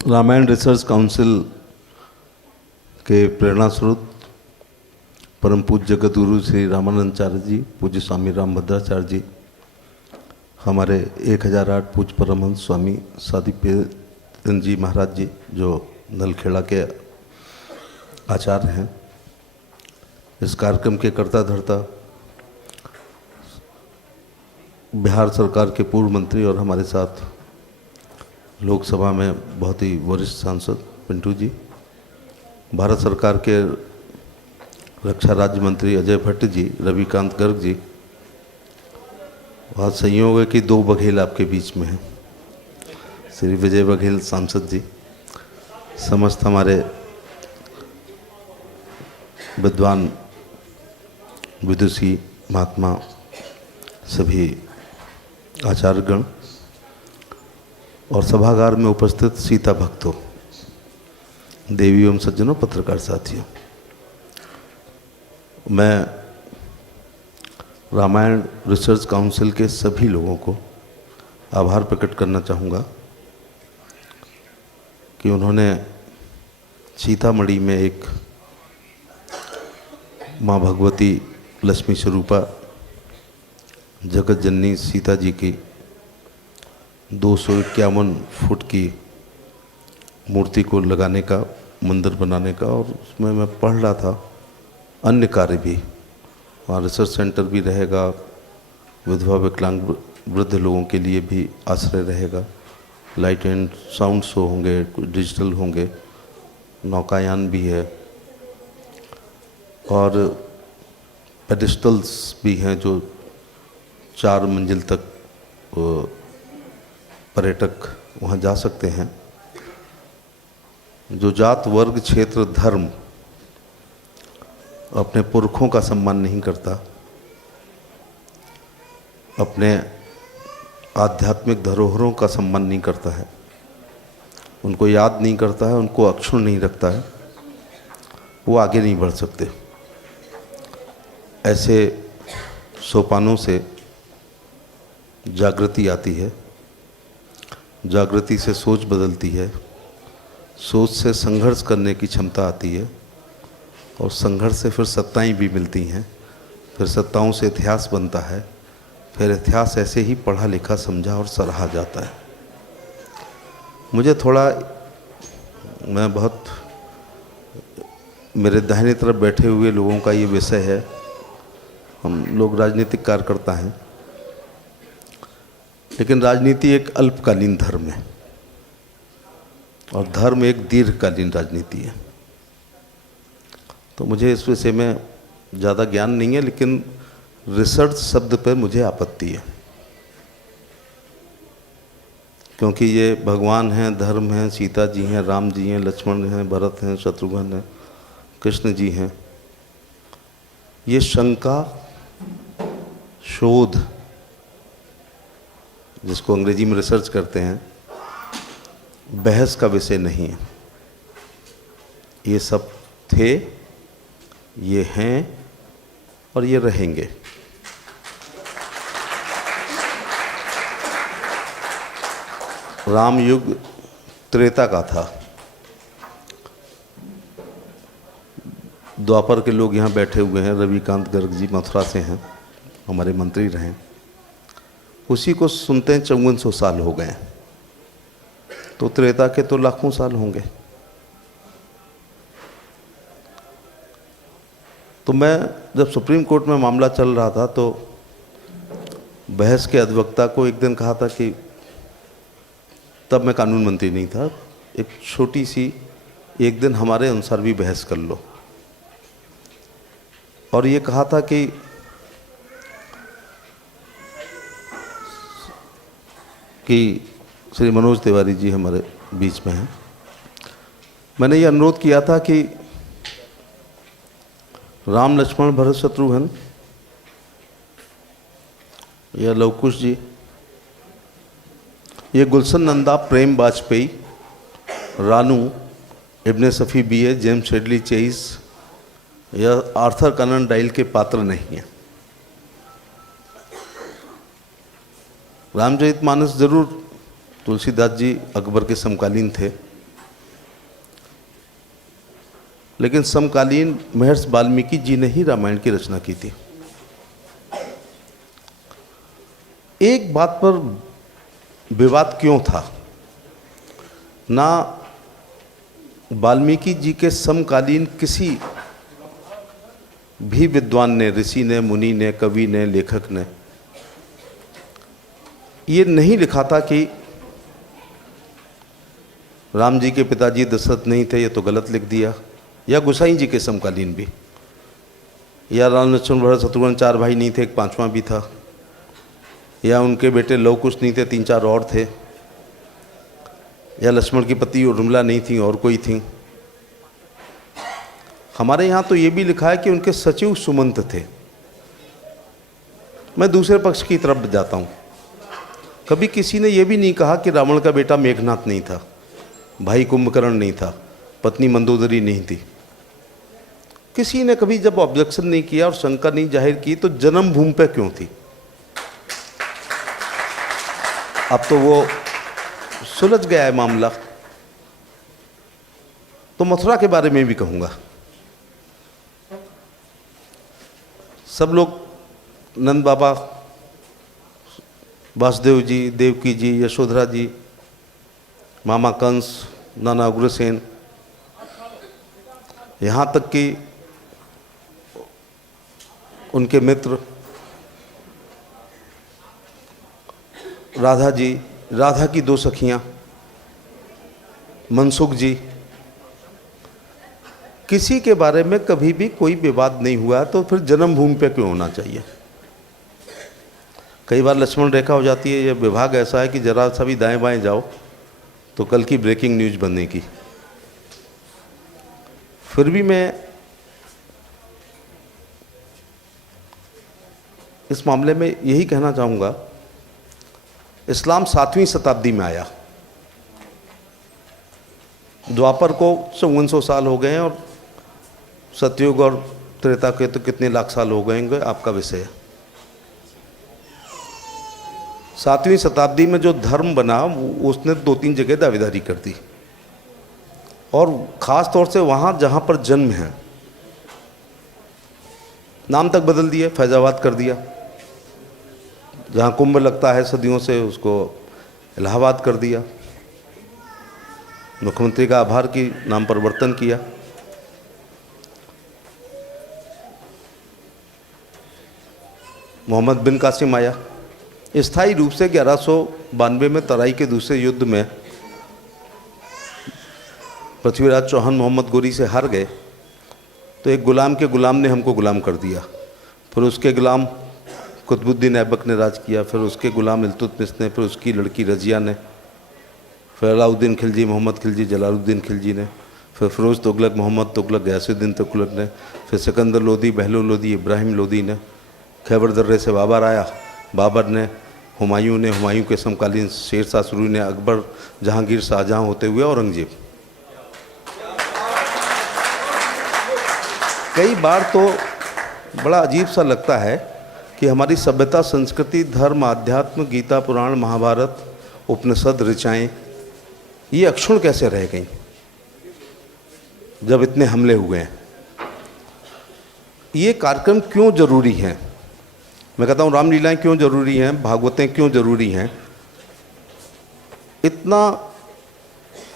Ramayan research council के प्रेरणा स्रोत परम पूज्य जगतगुरु श्री रामानंदाचार्य जी, पूज्य स्वामी रामभद्राचार्य जी, हमारे 1008 पूज्य परमहंस स्वामी सादीप्यन जी महाराज जी, जो नलखेड़ा के आचार्य हैं, इस कार्यक्रम के कर्ता धर्ता बिहार सरकार के पूर्व मंत्री और हमारे साथ लोकसभा में बहुत ही वरिष्ठ सांसद पिंटू जी, भारत सरकार के रक्षा राज्य मंत्री अजय भट्ट जी, रविकांत गर्ग जी, बहुत संयोग है कि दो बघेल आपके बीच में हैं, श्री विजय बघेल सांसद जी, समस्त हमारे विद्वान विदुषी महात्मा, सभी आचार्यगण और सभागार में उपस्थित सीता भक्तों, देवी एवं सज्जनों, पत्रकार साथियों, मैं रामायण रिसर्च काउंसिल के सभी लोगों को आभार प्रकट करना चाहूँगा कि उन्होंने सीतामढ़ी में एक माँ भगवती लक्ष्मी स्वरूपा जगत जननी सीता जी की 251 फुट की मूर्ति को लगाने का, मंदिर बनाने का, और उसमें मैं पढ़ रहा था अन्य कार्य भी, वहाँ रिसर्च सेंटर भी रहेगा, विधवा विकलांग वृद्ध लोगों के लिए भी आश्रय रहेगा, लाइट एंड साउंड शो होंगे, कुछ डिजिटल होंगे, नौकायान भी है और पेडिस्टल्स भी हैं जो 4 मंजिल तक पर्यटक वहाँ जा सकते हैं। जो जात वर्ग क्षेत्र धर्म अपने पुरखों का सम्मान नहीं करता, अपने आध्यात्मिक धरोहरों का सम्मान नहीं करता है, उनको याद नहीं करता है, उनको अक्षुण नहीं रखता है, वो आगे नहीं बढ़ सकते। ऐसे सोपानों से जागृति आती है, जागृति से सोच बदलती है, सोच से संघर्ष करने की क्षमता आती है और संघर्ष से फिर सत्ताएं भी मिलती हैं, फिर सत्ताओं से इतिहास बनता है, फिर इतिहास ऐसे ही पढ़ा लिखा समझा और सराहा जाता है। मुझे थोड़ा, मैं बहुत, मेरे दाहिने तरफ बैठे हुए लोगों का ये विषय है, हम लोग राजनीतिक कार्यकर्ता हैं, लेकिन राजनीति एक अल्पकालीन धर्म है और धर्म एक दीर्घकालीन राजनीति है। तो मुझे इस विषय में ज़्यादा ज्ञान नहीं है, लेकिन रिसर्च शब्द पर मुझे आपत्ति है, क्योंकि ये भगवान हैं, धर्म हैं, सीता जी हैं, राम जी हैं, लक्ष्मण हैं, भरत हैं, शत्रुघ्न हैं, कृष्ण जी हैं। ये शंका, शोध, जिसको अंग्रेजी में रिसर्च करते हैं, बहस का विषय नहीं है। ये सब थे, ये हैं और ये रहेंगे। राम युग त्रेता का था। द्वापर के लोग यहाँ बैठे हुए हैं, रविकांत गर्ग जी मथुरा से हैं, हमारे मंत्री रहे, उसी को सुनते हैं 5400 साल हो गए, तो त्रेता के तो लाखों साल होंगे। तो मैं जब सुप्रीम कोर्ट में मामला चल रहा था तो बहस के अधिवक्ता को एक दिन कहा था कि, तब मैं कानून मंत्री नहीं था, एक छोटी सी, एक दिन हमारे अनुसार भी बहस कर लो, और ये कहा था कि श्री मनोज तिवारी जी हमारे बीच में हैं, मैंने ये अनुरोध किया था कि राम लक्ष्मण भरत शत्रुघ्न या लवकुश जी, ये गुलशन नंदा, प्रेम वाजपेयी, रानू, इब्ने सफ़ी बीए, जेम्स शेडली चेइस या आर्थर कनन डाइल के पात्र नहीं हैं। रामचरितमानस जरूर तुलसीदास जी अकबर के समकालीन थे, लेकिन समकालीन महर्षि वाल्मीकि जी ने ही रामायण की रचना की थी। एक बात पर विवाद क्यों था? ना वाल्मीकि जी के समकालीन किसी भी विद्वान ने, ऋषि ने, मुनि ने, कवि ने, लेखक ने ये नहीं लिखा था कि राम जी के पिताजी दशरथ नहीं थे, ये तो गलत लिख दिया। या गोसाई जी के समकालीन भी, या राम लक्ष्मण भरत शत्रुघ्न 4 भाई नहीं थे, एक 5वां भी था। या उनके बेटे लव कुश नहीं थे, 3-4 और थे। या लक्ष्मण की पत्नी उर्मिला नहीं थी, और कोई थी। हमारे यहाँ तो ये भी लिखा है कि उनके सचिव सुमंत थे। मैं दूसरे पक्ष की तरफ जाता हूँ। कभी किसी ने यह भी नहीं कहा कि रावण का बेटा मेघनाथ नहीं था, भाई कुंभकर्ण नहीं था, पत्नी मंदोदरी नहीं थी। किसी ने कभी जब ऑब्जेक्शन नहीं किया और शंका नहीं जाहिर की, तो जन्मभूमि पे क्यों थी? अब तो वो सुलझ गया है मामला। तो मथुरा के बारे में भी कहूँगा। सब लोग नंद बाबा, वासुदेव जी, देवकी जी, यशोधरा जी, मामा कंस, नाना उग्रसेन, यहाँ तक कि उनके मित्र राधा जी, राधा की 2 सखियाँ, मनसुख जी, किसी के बारे में कभी भी कोई विवाद नहीं हुआ। तो फिर जन्मभूमि पे क्यों होना चाहिए? कई बार लक्ष्मण रेखा हो जाती है। यह विभाग ऐसा है कि जरा सा भी दाएं बाएं जाओ तो कल की ब्रेकिंग न्यूज बनेगी। फिर भी मैं इस मामले में यही कहना चाहूँगा, इस्लाम 7वीं शताब्दी में आया। द्वापर को 5400 साल हो गए हैं और सतयुग और त्रेता के तो कितने लाख साल हो गए होंगे, आपका विषय है। 7वीं शताब्दी में जो धर्म बना उसने 2-3 जगह दावेदारी कर दी, और ख़ास तौर से वहाँ जहाँ पर जन्म है, नाम तक बदल दिए, फैजाबाद कर दिया। जहाँ कुंभ लगता है सदियों से, उसको इलाहाबाद कर दिया। मुख्यमंत्री का आभार की नाम परिवर्तन किया। मोहम्मद बिन कासिम आया। स्थायी रूप से 1192 में तराई के दूसरे युद्ध में पृथ्वीराज चौहान मोहम्मद गोरी से हार गए, तो एक गुलाम के गुलाम ने हमको गुलाम कर दिया। फिर उसके गुलाम कुतुबुद्दीन ऐबक ने राज किया, फिर उसके गुलाम इल्तुतमिश ने, फिर उसकी लड़की रजिया ने, फिर अलाउद्दीन खिलजी, मोहम्मद खिलजी, जलालुद्दीन खिलजी ने, फिर फिरोज़ तुगलक, मोहम्मद तुगलक, गयासुद्दीन तुगलक ने, फिर सिकंदर लोदी, बहलूल लोदी, इब्राहिम लोदी ने, खैबर दर्रे से बाबर आया, बाबर ने, हुमायूं ने, हुमायूं के समकालीन शेर शाह सूरी ने, अकबर, जहांगीर, शाहजहां होते हुए औरंगजेब। कई बार तो बड़ा अजीब सा लगता है कि हमारी सभ्यता, संस्कृति, धर्म, आध्यात्म, गीता, पुराण, महाभारत, उपनिषद, ऋचाएँ ये अक्षुण्ण कैसे रह गई जब इतने हमले हुए हैं। ये कार्यक्रम क्यों जरूरी हैं? मैं कहता हूँ रामलीलाएँ क्यों जरूरी हैं, भागवतें क्यों जरूरी हैं। इतना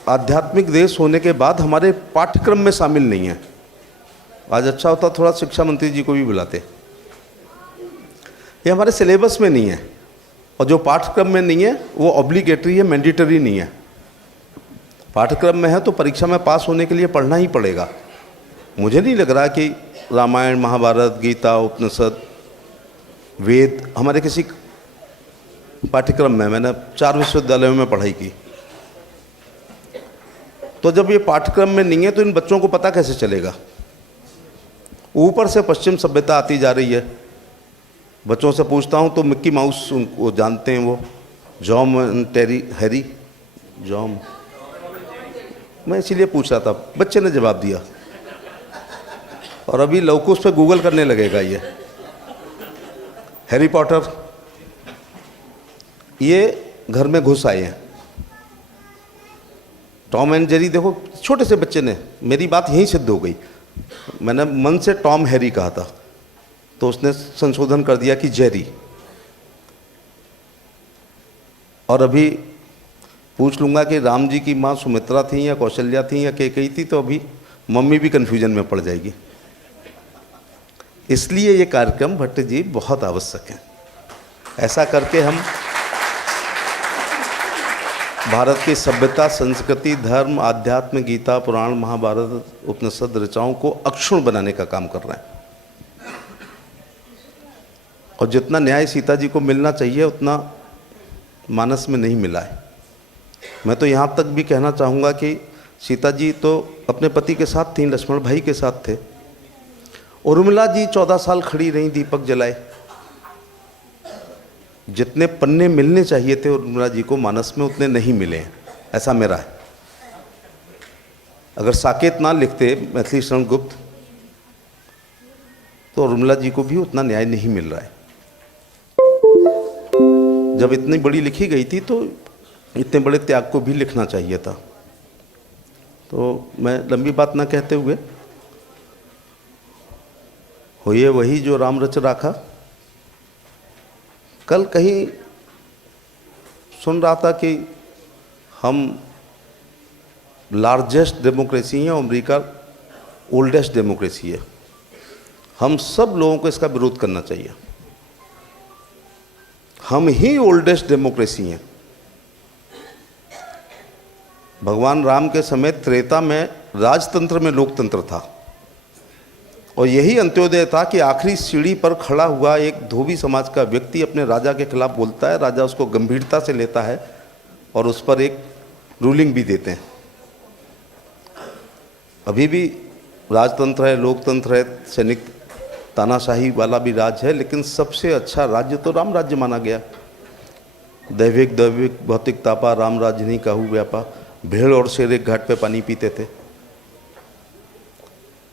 आध्यात्मिक देश होने के बाद हमारे पाठ्यक्रम में शामिल नहीं है। आज अच्छा होता थोड़ा शिक्षा मंत्री जी को भी बुलाते। ये हमारे सिलेबस में नहीं है, और जो पाठ्यक्रम में नहीं है वो ऑब्लिगेटरी है, मैंडेटरी नहीं है। पाठ्यक्रम में है तो परीक्षा में पास होने के लिए पढ़ना ही पड़ेगा। मुझे नहीं लग रहा कि रामायण, महाभारत, गीता, उपनिषद, वेद हमारे किसी पाठ्यक्रम में, मैंने 4 विश्वविद्यालयों में पढ़ाई की। तो जब ये पाठ्यक्रम में नहीं है तो इन बच्चों को पता कैसे चलेगा? ऊपर से पश्चिम सभ्यता आती जा रही है। बच्चों से पूछता हूँ तो मिक्की माउस उनको जानते हैं, वो जॉम, टेरी, हैरी, जॉम, मैं इसीलिए पूछ रहा था, बच्चे ने जवाब दिया। और अभी लवकुश पे गूगल करने लगेगा ये हैरी पॉटर। ये घर में घुस आए हैं। टॉम एंड जेरी देखो, छोटे से बच्चे ने, मेरी बात यहीं सिद्ध हो गई। मैंने मन से टॉम हैरी कहा था, तो उसने संशोधन कर दिया कि जेरी। और अभी पूछ लूँगा कि राम जी की माँ सुमित्रा थी या कौशल्या थी या कैकेयी थी, तो अभी मम्मी भी कन्फ्यूजन में पड़ जाएगी। इसलिए ये कार्यक्रम भट्ट जी बहुत आवश्यक है। ऐसा करके हम भारत की सभ्यता, संस्कृति, धर्म, आध्यात्म, गीता, पुराण, महाभारत, उपनिषद ऋचाओं को अक्षुण्ण बनाने का काम कर रहे हैं। और जितना न्याय सीता जी को मिलना चाहिए उतना मानस में नहीं मिला है। मैं तो यहाँ तक भी कहना चाहूँगा कि सीता जी तो अपने पति के साथ थीं, लक्ष्मण भाई के साथ थे। उर्मिला जी 14 साल खड़ी रहीं दीपक जलाए। जितने पन्ने मिलने चाहिए थे उर्मिला जी को मानस में, उतने नहीं मिले हैं, ऐसा मेरा है। अगर साकेत ना लिखते मैथिली शरण गुप्त तो उर्मिला जी को भी उतना न्याय नहीं मिल रहा है। जब इतनी बड़ी लिखी गई थी तो इतने बड़े त्याग को भी लिखना चाहिए था। तो मैं लंबी बात ना कहते हुए, होइए वही जो राम रच राखा। कल कहीं सुन रहा था कि हम लार्जेस्ट डेमोक्रेसी हैं, अमेरिका ओल्डेस्ट डेमोक्रेसी है। हम सब लोगों को इसका विरोध करना चाहिए। हम ही ओल्डेस्ट डेमोक्रेसी हैं। भगवान राम के समय त्रेता में राजतंत्र में लोकतंत्र था, और यही अंत्योदय था कि आखिरी सीढ़ी पर खड़ा हुआ एक धोबी समाज का व्यक्ति अपने राजा के खिलाफ बोलता है, राजा उसको गंभीरता से लेता है और उस पर एक रूलिंग भी देते हैं। अभी भी राजतंत्र है, लोकतंत्र है, सैनिक तानाशाही वाला भी राज है, लेकिन सबसे अच्छा राज्य तो राम राज्य माना गया। दैविक दैविक भौतिक तापा, राम राज्य नहीं काहू व्यापा। भेड़ और शेर एक घाट पे पानी पीते थे।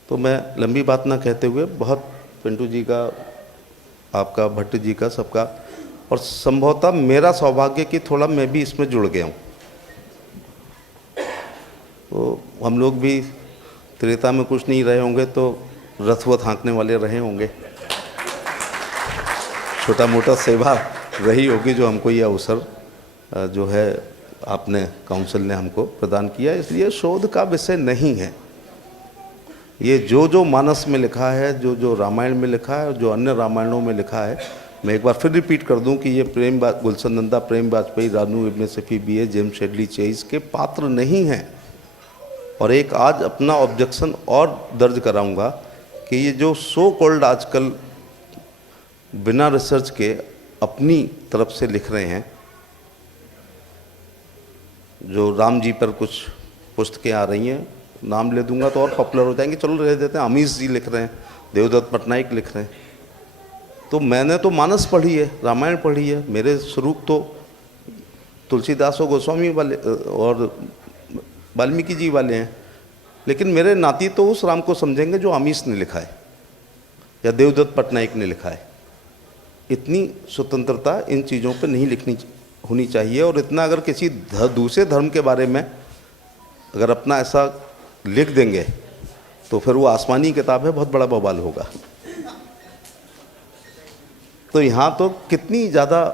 तो मैं लंबी बात ना कहते हुए, बहुत पिंटू जी का, आपका, भट्ट जी का, सबका, और संभवतः मेरा सौभाग्य कि थोड़ा मैं भी इसमें जुड़ गया हूँ। तो हम लोग भी त्रेता में कुछ नहीं रहे होंगे तो रथवत हाँकने वाले रहे होंगे, छोटा मोटा सेवा रही होगी, जो हमको ये अवसर जो है आपने काउंसिल ने हमको प्रदान किया। इसलिए शोध का विषय नहीं है ये। जो जो मानस में लिखा है, जो जो रामायण में लिखा है और जो अन्य रामायणों में लिखा है, मैं एक बार फिर रिपीट कर दूं कि ये गुलशन नंदा, प्रेम वाजपेयी, रानू इब्ने सफ़ी BA, जेम्स शेडली चेइस के पात्र नहीं हैं। और एक आज अपना ऑब्जेक्शन और दर्ज कराऊंगा कि ये जो सो कॉल्ड आजकल बिना रिसर्च के अपनी तरफ से लिख रहे हैं, जो राम जी पर कुछ पुस्तकें आ रही हैं, नाम ले दूंगा तो और पॉपुलर हो जाएंगे, चलो रह देते हैं। अमीश जी लिख रहे हैं, देवदत्त पटनायक लिख रहे हैं। तो मैंने तो मानस पढ़ी है, रामायण पढ़ी है, मेरे स्वरूप तो तुलसीदास और गोस्वामी वाले और वाल्मीकि जी वाले हैं, लेकिन मेरे नाती तो उस राम को समझेंगे जो अमीश ने लिखा है या देवदत्त पटनायक ने लिखा है। इतनी स्वतंत्रता इन चीज़ों पर नहीं होनी चाहिए। और इतना अगर किसी दूसरे धर्म के बारे में अगर अपना ऐसा लिख देंगे तो फिर वो आसमानी किताब है, बहुत बड़ा बवाल होगा। तो यहाँ तो कितनी ज़्यादा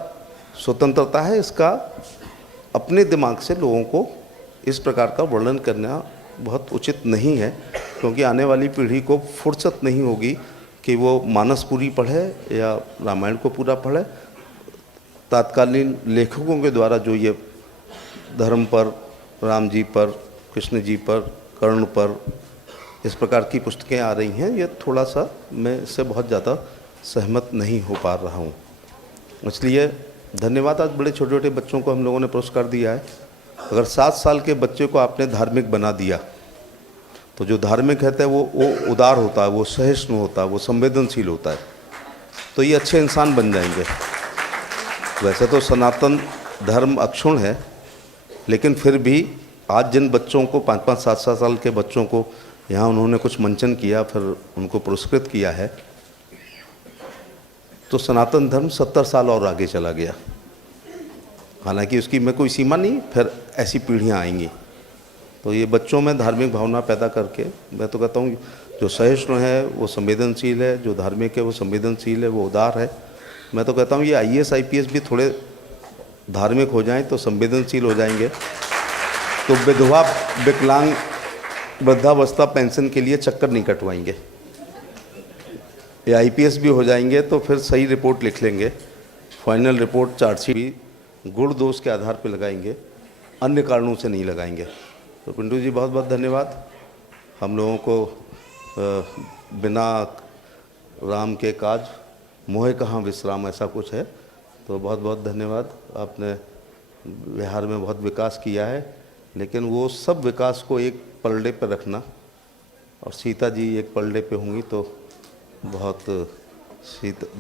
स्वतंत्रता है, इसका अपने दिमाग से लोगों को इस प्रकार का वर्णन करना बहुत उचित नहीं है, क्योंकि आने वाली पीढ़ी को फुर्सत नहीं होगी कि वो मानस पूरी पढ़े या रामायण को पूरा पढ़े। तात्कालीन लेखकों के द्वारा जो ये धर्म पर, राम जी पर, कृष्ण जी पर, कर्ण पर इस प्रकार की पुस्तकें आ रही हैं, ये थोड़ा सा मैं इससे बहुत ज़्यादा सहमत नहीं हो पा रहा हूँ। इसलिए धन्यवाद। आज बड़े छोटे छोटे बच्चों को हम लोगों ने पुरस्कार दिया है। अगर 7 साल के बच्चे को आपने धार्मिक बना दिया तो जो धार्मिक है वो उदार होता है, वो सहिष्णु होता है, वो संवेदनशील होता है, तो ये अच्छे इंसान बन जाएंगे। वैसे तो सनातन धर्म अक्षुण्ण है, लेकिन फिर भी आज जिन बच्चों को 5-5, 7-7 साल के बच्चों को यहाँ उन्होंने कुछ मंचन किया, फिर उनको पुरस्कृत किया है, तो सनातन धर्म 70 साल और आगे चला गया। हालांकि उसकी में कोई सीमा नहीं, फिर ऐसी पीढ़ियाँ आएंगी। तो ये बच्चों में धार्मिक भावना पैदा करके, मैं तो कहता हूँ जो सहिष्णु है वो संवेदनशील है, जो धार्मिक है वो संवेदनशील है, वो उदार है। मैं तो कहता हूँ ये IAS IPS भी थोड़े धार्मिक हो जाएं तो संवेदनशील हो जाएंगे, तो विधवा विकलांग वृद्धावस्था पेंशन के लिए चक्कर नहीं कटवाएंगे। ये IPS भी हो जाएंगे तो फिर सही रिपोर्ट लिख लेंगे, फाइनल रिपोर्ट चार्जशीट भी गुण दोष के आधार पर लगाएंगे, अन्य कारणों से नहीं लगाएंगे। तो पिंटू जी बहुत बहुत धन्यवाद। हम लोगों को बिना राम के काज मोहे कहाँ विश्राम, ऐसा कुछ है। तो बहुत बहुत धन्यवाद। आपने बिहार में बहुत विकास किया है, लेकिन वो सब विकास को एक पलड़े पर रखना, और सीता जी एक पलड़े पे होंगी तो बहुत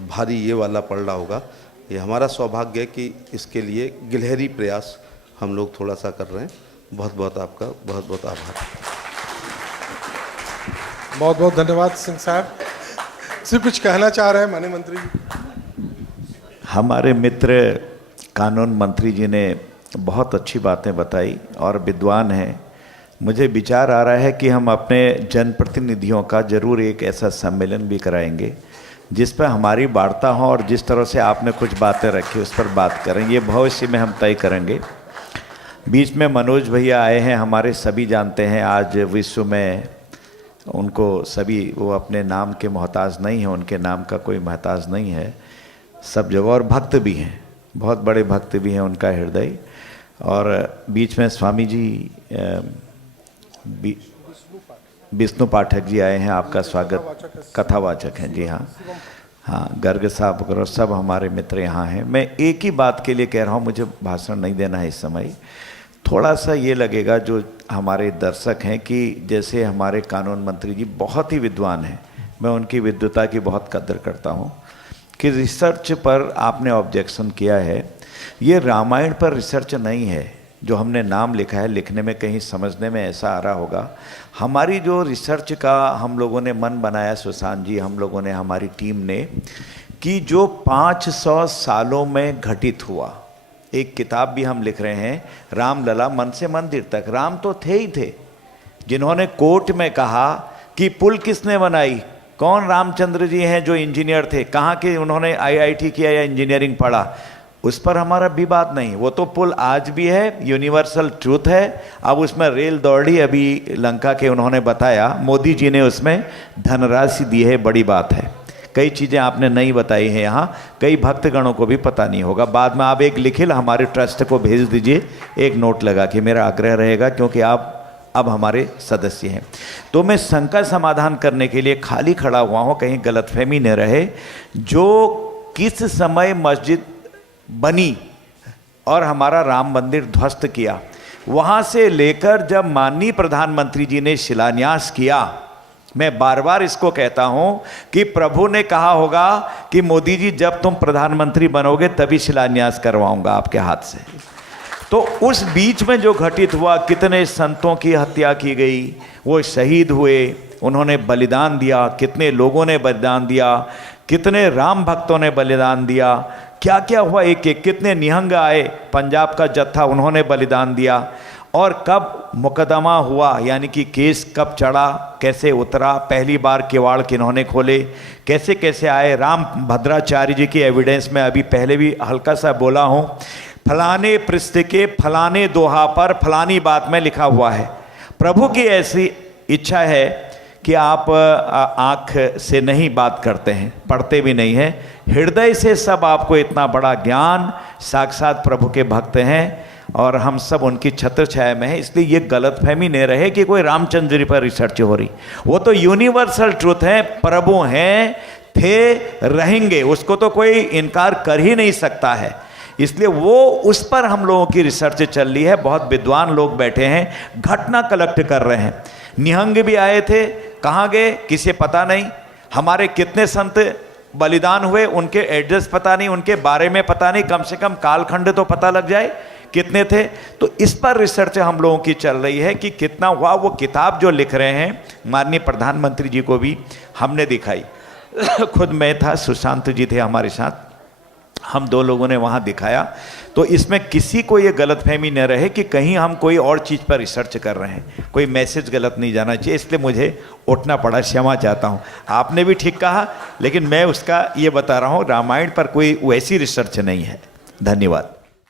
भारी ये वाला पलड़ा होगा। ये हमारा सौभाग्य है कि इसके लिए गिलहरी प्रयास हम लोग थोड़ा सा कर रहे हैं। बहुत बहुत आपका बहुत बहुत आभार। बहुत बहुत धन्यवाद सिंह साहब। सिर्फ कुछ कहना चाह रहे हैं माननीय मंत्री जी? हमारे मित्र कानून मंत्री जी ने बहुत अच्छी बातें बताई और विद्वान हैं। मुझे विचार आ रहा है कि हम अपने जनप्रतिनिधियों का जरूर एक ऐसा सम्मेलन भी कराएंगे जिस पर हमारी वार्ता हो, और जिस तरह से आपने कुछ बातें रखी उस पर बात करेंगे। ये भविष्य में हम तय करेंगे। बीच में मनोज भैया आए हैं, हमारे सभी जानते हैं आज विश्व में उनको सभी, वो अपने नाम के मोहताज नहीं हैं, उनके नाम का कोई मोहताज नहीं है सब जगह, और भक्त भी हैं, बहुत बड़े भक्त भी हैं उनका हृदय। और बीच में स्वामी जी विष्णु पाठक जी आए हैं, आपका स्वागत, कथावाचक हैं जी। हाँ हाँ, गर्ग साहब वगैरह सब हमारे मित्र यहाँ हैं। मैं एक ही बात के लिए कह रहा हूँ, मुझे भाषण नहीं देना है इस समय। थोड़ा सा ये लगेगा जो हमारे दर्शक हैं कि जैसे हमारे कानून मंत्री जी बहुत ही विद्वान हैं, मैं उनकी विद्वता की बहुत कदर करता हूँ, कि रिसर्च पर आपने ऑब्जेक्शन किया है। ये रामायण पर रिसर्च नहीं है जो हमने नाम लिखा है, लिखने में कहीं समझने में ऐसा आ रहा होगा। हमारी जो रिसर्च का हम लोगों ने मन बनाया, सुशांत जी, हम लोगों ने, हमारी टीम ने, कि जो 500 सालों में घटित हुआ, एक किताब भी हम लिख रहे हैं, रामलला मन से मंदिर तक। राम तो थे ही थे, जिन्होंने कोर्ट में कहा कि पुल किसने बनाई, कौन रामचंद्र जी हैं जो इंजीनियर थे, कहाँ के उन्होंने IIT किया या इंजीनियरिंग पढ़ा, उस पर हमारा विवाद नहीं। वो तो पुल आज भी है, यूनिवर्सल ट्रूथ है। अब उसमें रेल दौड़ी, अभी लंका के उन्होंने बताया, मोदी जी ने उसमें धनराशि दी है, बड़ी बात है। कई चीज़ें आपने नहीं बताई हैं यहाँ, कई भक्तगणों को भी पता नहीं होगा। बाद में आप एक लिखिल हमारे ट्रस्ट को भेज दीजिए, एक नोट लगा के, मेरा आग्रह रहेगा, क्योंकि आप अब हमारे सदस्य हैं। तो मैं शंका समाधान करने के लिए खाली खड़ा हुआ हूँ, कहीं गलतफहमी न रहे। जो किस समय मस्जिद बनी और हमारा राम मंदिर ध्वस्त किया, वहाँ से लेकर जब माननीय प्रधानमंत्री जी ने शिलान्यास किया, मैं बार बार इसको कहता हूँ कि प्रभु ने कहा होगा कि मोदी जी जब तुम प्रधानमंत्री बनोगे तभी शिलान्यास करवाऊंगा आपके हाथ से। तो उस बीच में जो घटित हुआ, कितने संतों की हत्या की गई, वो शहीद हुए, उन्होंने बलिदान दिया, कितने लोगों ने बलिदान दिया, कितने राम भक्तों ने बलिदान दिया, क्या क्या हुआ, एक एक कितने निहंग आए, पंजाब का जत्था, उन्होंने बलिदान दिया। और कब मुकदमा हुआ, यानी कि केस कब चढ़ा, कैसे उतरा, पहली बार किवाड़ किन्होंने खोले, कैसे कैसे आए। राम भद्राचार्य जी की एविडेंस में अभी पहले भी हल्का सा बोला हूँ, फलाने पृष्ठ के फलाने दोहा पर फलानी बात में लिखा हुआ है। प्रभु की ऐसी इच्छा है कि आप आँख से नहीं बात करते हैं, पढ़ते भी नहीं हैं, हृदय से सब आपको इतना बड़ा ज्ञान, साक्षात प्रभु के भक्त हैं और हम सब उनकी छत्र छाया में है। इसलिए ये गलतफहमी नहीं रहे कि कोई रामचंद्र जी पर रिसर्च हो रही, वो तो यूनिवर्सल ट्रूथ है, प्रभु हैं, थे, रहेंगे, उसको तो कोई इनकार कर ही नहीं सकता है। इसलिए वो उस पर हम लोगों की रिसर्च चल रही है। बहुत विद्वान लोग बैठे हैं, घटना कलेक्ट कर रहे हैं। निहंग भी आए थे, कहाँ गए किसे पता नहीं। हमारे कितने संत बलिदान हुए, उनके एड्रेस पता नहीं, उनके बारे में पता नहीं, कम से कम कालखंड तो पता लग जाए कितने थे। तो इस पर रिसर्च हम लोगों की चल रही है कि कितना हुआ। वो किताब जो लिख रहे हैं माननीय प्रधानमंत्री जी को भी हमने दिखाई, खुद मैं था, सुशांत जी थे हमारे साथ, हम 2 लोगों ने वहाँ दिखाया, तो इसमें किसी को ये गलतफहमी न रहे कि कहीं हम कोई और चीज़ पर रिसर्च कर रहे हैं, कोई मैसेज गलत नहीं जाना चाहिए, इसलिए मुझे उठना पड़ा, क्षमा चाहता हूँ। आपने भी ठीक कहा, लेकिन मैं उसका ये बता रहा हूँ रामायण पर कोई वैसी रिसर्च नहीं है। धन्यवाद।